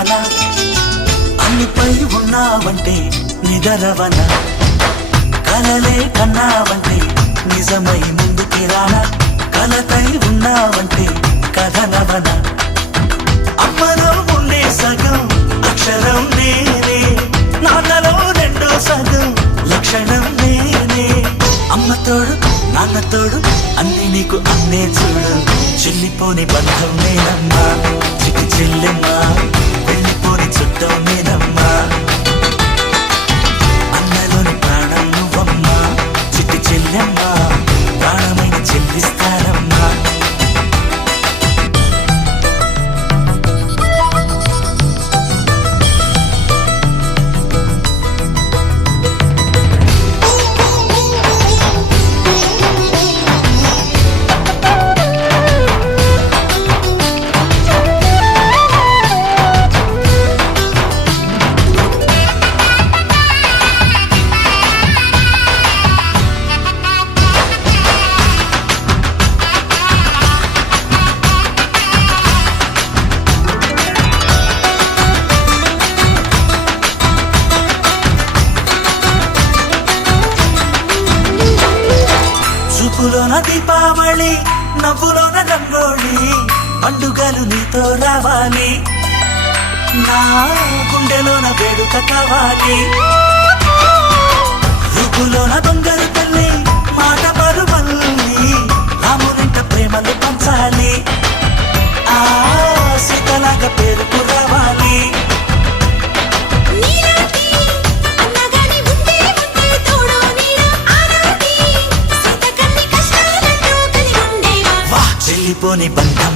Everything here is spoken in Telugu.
కలవన అన్నిపై ఉన్నావంటే నిదరవన కలలే కన్నావంటే నిజమై ముందుకి రానా కలతై ఉన్నావంటే కథనవన అమ్మలో ఉండే సగం అక్షరం నేనే నాన్నలో రెండో సగం లక్షణం నేనే అమ్మ తోడు నాన్న తోడు అన్ని నీకు అన్నే చూడు చెల్లిపోని బంధం నేనమ్మా చిటి చెల్లెమ్మా వెళ్ళిపోని చుట్టం నేనమ్మా అన్నలోని ప్రాణం నువ్వమ్మా చిటి చెల్లెమ్మా ప్రాణమైన చెల్లిస్తానమ్మా చూపులోన దీపావళి నవ్వులోన రంగోళి పండుగలు నీతో రావాలి నా గుండెలోన వేడుక కావాలి రూపులోన దొంగలు తల్లి మాట పరువల్లి రామునింట ప్రేమలు పంచాలి ఆ సీతలాగా పేరుకు రావాలి చెల్లిపోని బంధం